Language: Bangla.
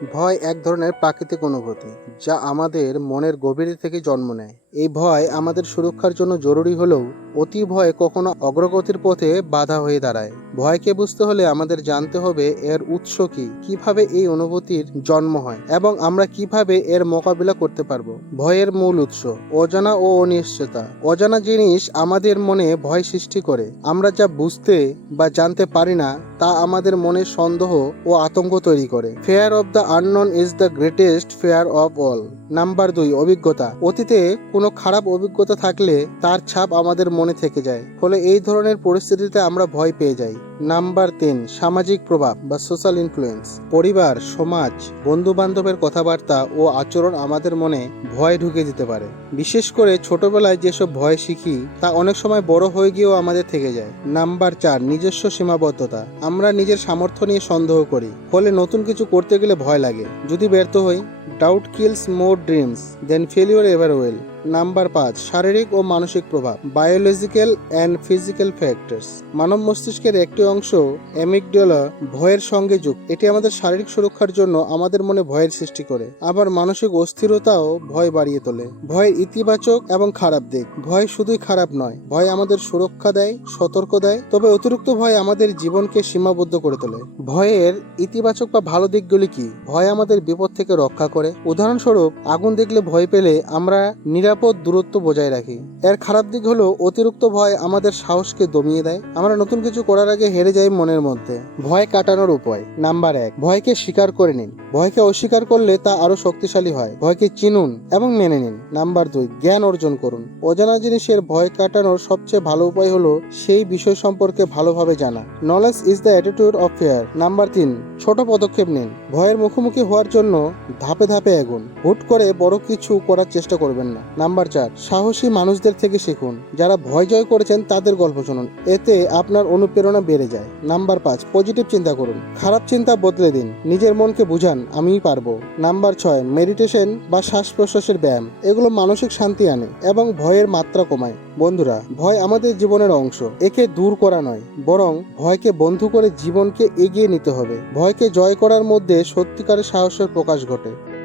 ভয় এক ধরনের প্রাকৃতিক অনুভূতি, যা আমাদের মনের গভীরে থেকে জন্ম নেয়। এই ভয় আমাদের সুরক্ষার জন্য জরুরি হলেও অতি ভয় কখনো অগ্রগতির পথে বাধা হয়ে দাঁড়ায়। ভয়কে বুঝতে হলে আমাদের জানতে হবে এর উৎস কি, কীভাবে এই অনুভূতির জন্ম হয়, এবং আমরা কীভাবে এর মোকাবিলা করতে পারব। ভয়ের মূল উৎস, অজানা ও অনিশ্চয়তা। অজানা জিনিস আমাদের মনে ভয় সৃষ্টি করে। আমরা যা বুঝতে বা জানতে পারি না, তা আমাদের মনে সন্দেহ ও আতঙ্ক তৈরি করে। Fear of the unknown is the greatest fear of all number দুই, অভিজ্ঞতা। অতীতে কোনো খারাপ অভিজ্ঞতা থাকলে তার ছাপ আমাদের মনে থেকে যায়। ফলে এই ধরনের পরিস্থিতিতে আমরা ভয় পেয়ে যাই। নাম্বার তিন, সামাজিক প্রভাব বা সোশ্যাল ইনফ্লুয়েন্স পরিবার, সমাজ বন্ধু বান্ধবের কথাবার্তা ও আচরণ আমাদের মনে ভয় ঢুকে দিতে পারে। বিশেষ করে ছোটবেলায় যেসব ভয় শিখি, তা অনেক সময় বড় হয়ে গিয়েও আমাদের থেকে যায়। নাম্বার চার, নিজস্ব সীমাবদ্ধতা। আমরা নিজের সামর্থ্য নিয়ে সন্দেহ করি, ফলে নতুন কিছু করতে গেলে ভয় লাগে। যদি ব্যর্থ হই doubt kills more dreams than failure ever will. Number পাঁচ, শারীরিক ও মানসিক প্রভাব বায়োলজিক্যাল অ্যান্ড ফিজিক্যাল ফ্যাক্টরস মানব মস্তিষ্কের একটি অংশ অ্যামিগডালা ভয়ের সঙ্গে যুক্ত। এটি আমাদের শারীরিক সুরক্ষার জন্য আমাদের মনে ভয়ের সৃষ্টি করে। আবার মানসিক অস্থিরতাও ভয় বাড়িয়ে তোলে। ভয়ের ইতিবাচক এবং খারাপ দিক। ভয় শুধুই খারাপ নয়, ভয় আমাদের সুরক্ষা দেয়, সতর্ক দেয়, তবে অতিরিক্ত ভয় আমাদের জীবনকে সীমাবদ্ধ করে তোলে। ভয়ের ইতিবাচক বা ভালো দিকগুলি কি? ভয় আমাদের বিপদ থেকে রক্ষা করে। উদাহরণস্বরূপ, আগুন দেখলে ভয় পেলে আমরা নিরাপদ দূরত্ব বজায় রাখি। এর খারাপ দিক হলো, অতিরিক্ত ভয় আমাদের সাহসকে দমিয়ে দেয়। আমরা নতুন কিছু করার আগে হেরে যাই মনের মধ্যে। ভয় কাটানোর উপায়। নাম্বার এক, ভয়কে স্বীকার করে নিন। ভয়কে অস্বীকার করলে তা আরও শক্তিশালী হয়। ভয়কে চিনুন এবং মেনে নিন। নাম্বার দুই, জ্ঞান অর্জন করুন। অজানা জিনিসের ভয় কাটানোর সবচেয়ে ভালো উপায় হলো সেই বিষয় সম্পর্কে ভালোভাবে জানা। Knowledge is the attitude of fear number তিন, ছোট পদক্ষেপ নিন। ভয়ের মুখোমুখি হওয়ার জন্য ধাপে ধাপে এগুন। হুট করে বড় কিছু করার চেষ্টা করবেন না। নাম্বার চার, সাহসী মানুষদের থেকে শিখুন। যারা ভয় জয় করেছেন, তাদের গল্প শুনুন। এতে আপনার অনুপ্রেরণা বেড়ে যায়। নাম্বার পাঁচ, পজিটিভ চিন্তা করুন। খারাপ চিন্তা বদলে দিন। নিজের মনকে বুঝান, আমিই পারব। নাম্বার ছয়, মেডিটেশন বা শ্বাস প্রশ্বাসের ব্যায়াম। এগুলো মানসিক শান্তি আনে এবং ভয়ের মাত্রা কমায়। বন্ধুরা, ভয় আমাদের জীবনের অংশ। একে দূর করা নয়, বরং ভয়কে বন্ধু করে জীবনকে এগিয়ে নিতে হবে। ভয়কে জয় করার মধ্যে সত্যিকারের সাহসের প্রকাশ ঘটে।